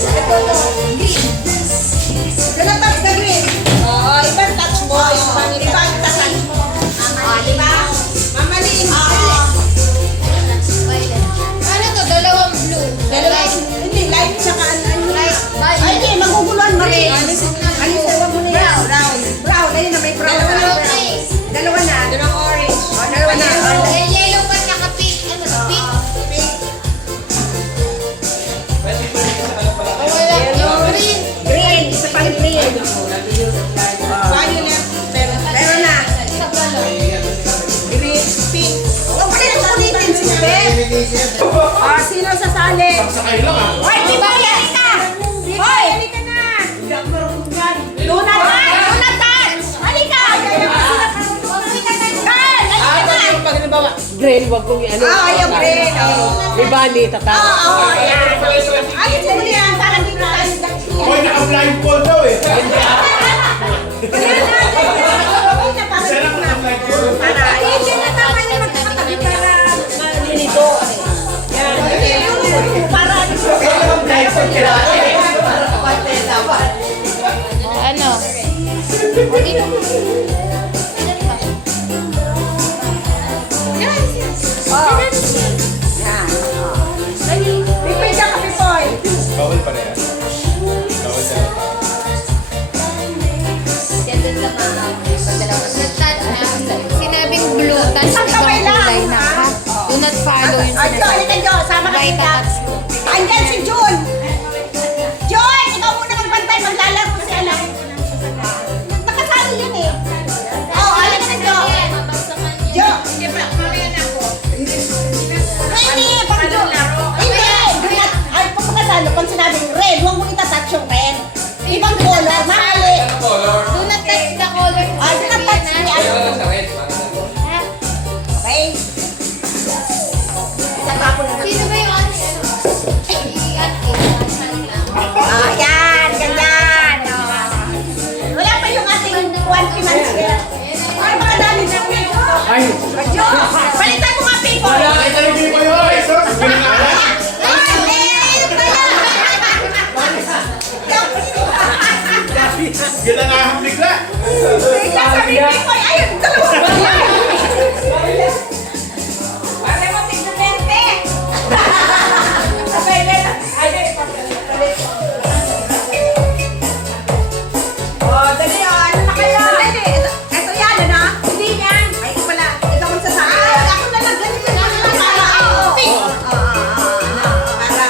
Ito, green. Ganun touch na green. Oo, ibang touch mo. Ibang touch mo. Di ba? Mamaling. Ano to? Dalawang blue. Hindi, light tsaka ano. Ay, hindi, maguguluhan mo rin. Alisin mo na yan. Brown. Ayun na, may brown. Dalawa na. Dalawang orange. Dalawa na. Yellow pa tsaka pink. Ano to? Pink. Green. Green. Isa pang green. Violet. Pero na. Green. Pink. Huwag ka na ulitin si Ben. Sino sasali? Sakay lang ah. Hoy, di ba yan ka? Hoy! Halika na! Luna touch! Halika! Carl! Halika na! Green, wag kong ano. Ayaw green. May bani, tatawa. Oo, ayan. Ayun mo na yan. Parang di na tayo Hoy, naka-blindfold daw eh. Isa lang naka-blindfold. Ayun na tama niya magkakatabi para malilito. Yan. Para Ano? Okay na. Pipay ka, Pipoy. Bawal pa na yan. Bawal siya. Sinabing blue, tapos Isang ibang kamay lang, kulay na ha? ha. Do not follow yung Ay, Jo, halika, Jo. Sama ka Right dito. touch. Andyan si Jun. Jun, ikaw muna magbantay. Maglalaro si ano. Nakasali yun eh. Oo, halika na, Jo. Jo. Hindi, pag Jo. Hindi. Ay, pagkakasalo, pag sinabing red, huwag mo itatouch yung red. Ibang color, mali. Do not touch the color. Ay, do not touch ni ano. Okay. Tatapon na Sino ba yung ate? Yan, ganyan. Wala pa yung ating 20 months here. Ay, mga dami na rin. Ay, Jo, balitan mo nga, people. Wala, ito yung pipo yun. Ay, sir. Pinakalan. Ay, meron pala. Gila na ang bigla. Bigla sabi ni Pipoy, ayun, dalawa. Pare mo, tignan mente. Sabay na lang. Ayun, dali, ano na kayo? Dali, ito yan, ano? Hindi yan. Ay, ito pala. Ito kung sasabi. Ako na lang, ganito na lang. Para, pink. Para,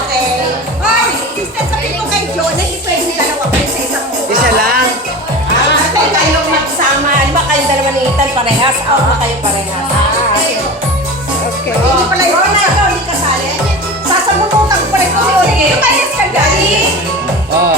Okay. Hoy, sister, sabihin mo kay John na hindi pwede dalawa kayo sa isang Isa lang. Kung kayong magsama, di ba kayo dalawa ni Ethan parehas? Out na kayo parehas. Okay. Hindi pala yun. Ikaw, hindi kasali. Sasabunutan ko pala ito. Sige. Lumayas ka, Daddy. Oh.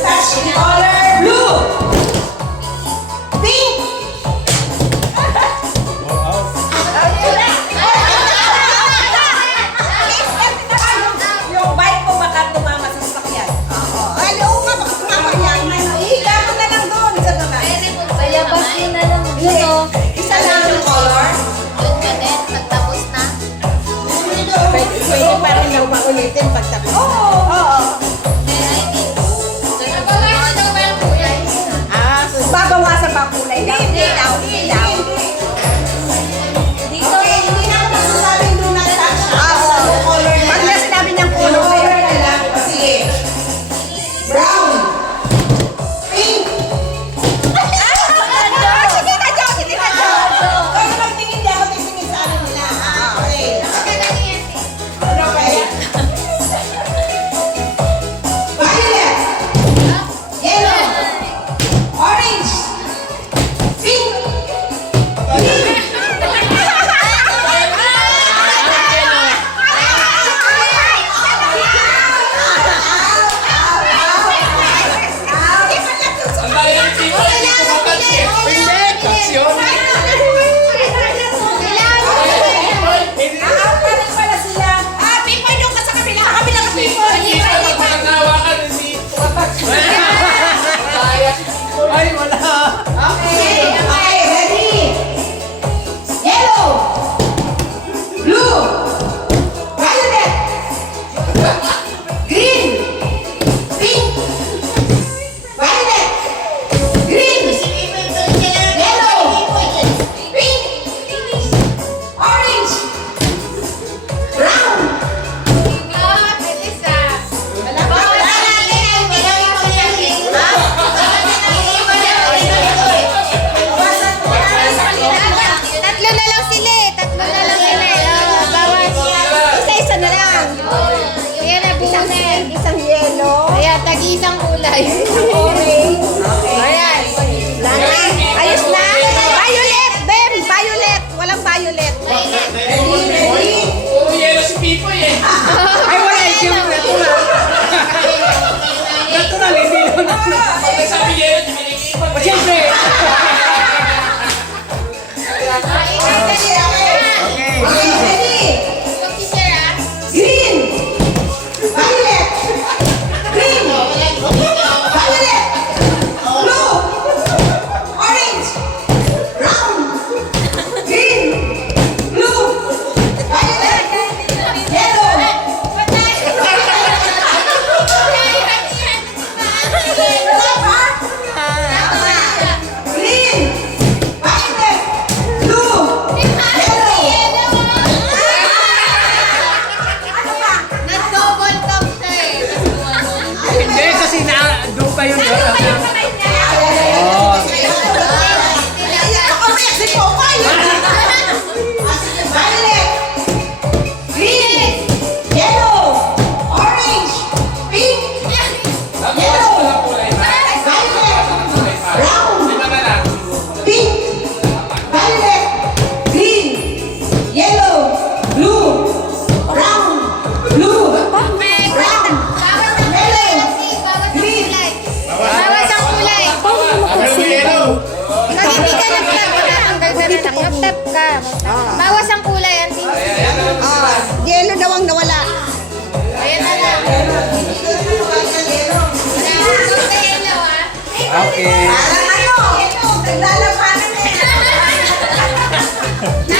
Touch color blue. Pink. Yung bike ko baka tumama sa sasakyan. Oo. Ay, oo nga, baka tumama yan. Ihiga mo na lang doon sa baba. Palabas yun na lang. Yun o. Isa lang yung color. Yun ka din, pagtapos na. Pwede pa rin daw maulitin pagtapos. Oo. Oo. Ah, so Babawasan ba ang kulay? Hindi daw. Hindi daw. Okay, hindi na ako magsasabing do not touch. Color. Pag na sinabi niyang color na lang. Sige. Brown. Pink. Sige na, Jo. Sige na, Jo. Kaya magtingin di ako titingin sa ano nila. Okay. Ano kaya? Violet. Yellow. Orange. Pink. Green. Ang dahil ng tipo, hindi ko matouch eh. Hindi, touch yun. People yung ka sa kabila. Kabila ka people. Hindi ko magpagnawakan, hindi ko matouch. Kaya. ay, wala. Okay, ready? Yellow, blue, violet, green, pink, violet, green, yellow, pink, orange, brown. Tatlo na lang sila eh. Tatlo na lang sila eh. Oh, bawas. Isa-isa na lang. Ayan na, buusin. Isang yellow. Ayan, tag-isang kulay. Orange. Ayan. Ayos na. Violet, Bem. Violet. Walang violet. Ready? Puro yelo si Pipoy eh. Ay, wala. Siyempre, natural. Natural, hindi naman. Pag nasabi yelo, dumilikipan. Siyempre. Ready? Green. Violet. Green. Violet. Blue. Orange. Brown. Green. Blue. Violet. Yellow. Green. Violet. Blue. Yellow. Ano pa? Nag-double top siya eh. Hindi, kasi doon pa yun. Oh. Ako umiyak si Popeye. Violet. Green. Yellow. Orange. Pink. Yellow. Violet. Brown. Lima na lang. Pink. Violet. Green. Yellow. Blue. Brown. Blue. Brown. Yellow. Green. Bawas ang kulay. Ano yung yelo? Pag hindi ka nag-tap, tinatanggal ka na lang. Mag-tap ka. Bawas ang kulay, auntie. Yellow daw ang nawala. Ayan na lang. Wala ka yellow ah. Okay. Parang ano? Naglalabanan eh. Na